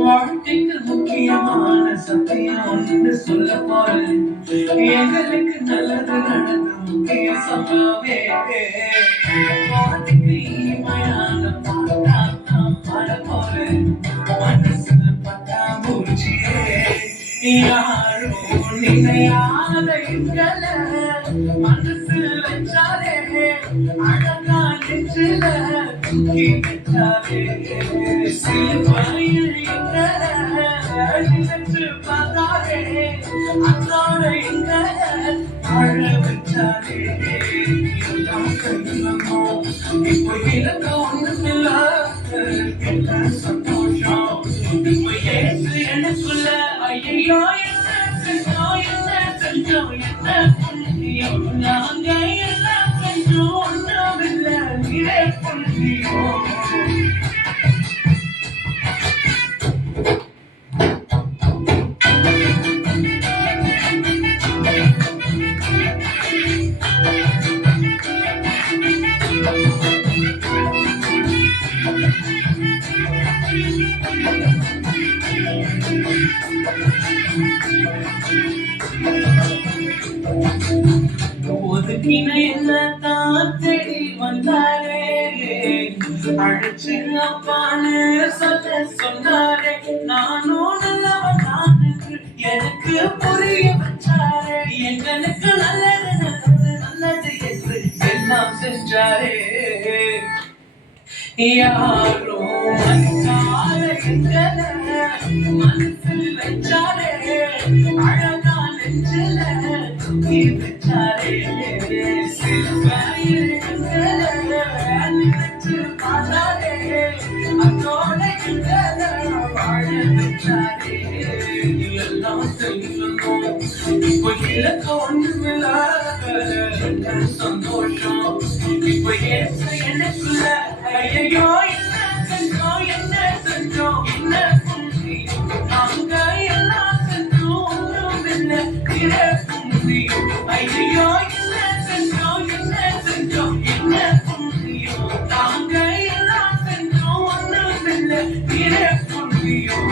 வாழ்க்கைக்கு முக்கியமான சத்தியம் ஒன்று சொல்ல போறேன். எங்களுக்கு நல்லது நடந்து முக்கிய சொல்லவே வாழ்க்கைக்கு இனிமையான பாட்டா நான் பாட போறேன். மனசு பட்டா மூச்சியே யாரும் நினையாத எங்களை மனசு வச்சாலே அழகா நெஞ்சில தூக்கி வச்சாலே சிலுவையில் நினைச்சு பார்த்தாலே அத்தோட எங்களை வாழ வச்சாலே எல்லாம் கையிலமோ இப்போ இலக்க ஒண்ணுமில்ல சந்தோஷம் இப்போ ஏசு எனக்குள்ள ஐயோ என்ன செஞ்சோம் என்ன செஞ்சோம் என்ன புண்ணியம் நாங்க எல்லாம் செஞ்சோம் ஒன்றுமில்ல நீரே புண்ணியம். ஒதுக்கின என்னத்தான் தேடி வந்தாரே அழைச்சு அப்பான்னு சொல்ல சொன்னாரே நானும் நல்லவன் தான் என்று எனக்கு புரிய வச்சாரே எங்களுக்கு நல்லது நல்லது நல்லது என்று எல்லாம் செஞ்சாரே யாரோ மனசார எங்களை மனசில் வச்சாரே அழகா நெஞ்சில தூக்கி வச்சாரே சிலுவையில் எங்களை நினைச்சு பார்த்தாரே அதோட எங்களை வாழ வச்சாரே எல்லாம் செய்யணும் இப்போ இலக்க ஒண்ணுமில்ல சந்தோஷம் இப்போ ஏசு எனக்குள்ள ஐயோ என்ன செஞ்சோம் என்ன செஞ்சோம் என்ன புண்ணியம் நாங்க எல்லாம் செஞ்சோம் ஒன்றுமில்ல திரை புண்ணியம் ஐயோ என்ன செஞ்சோம் என்ன செஞ்சோம் என்ன புண்ணியம் நாங்க எல்லாம் செஞ்சோம் ஒன்றுமில்ல திரை புண்ணியம்.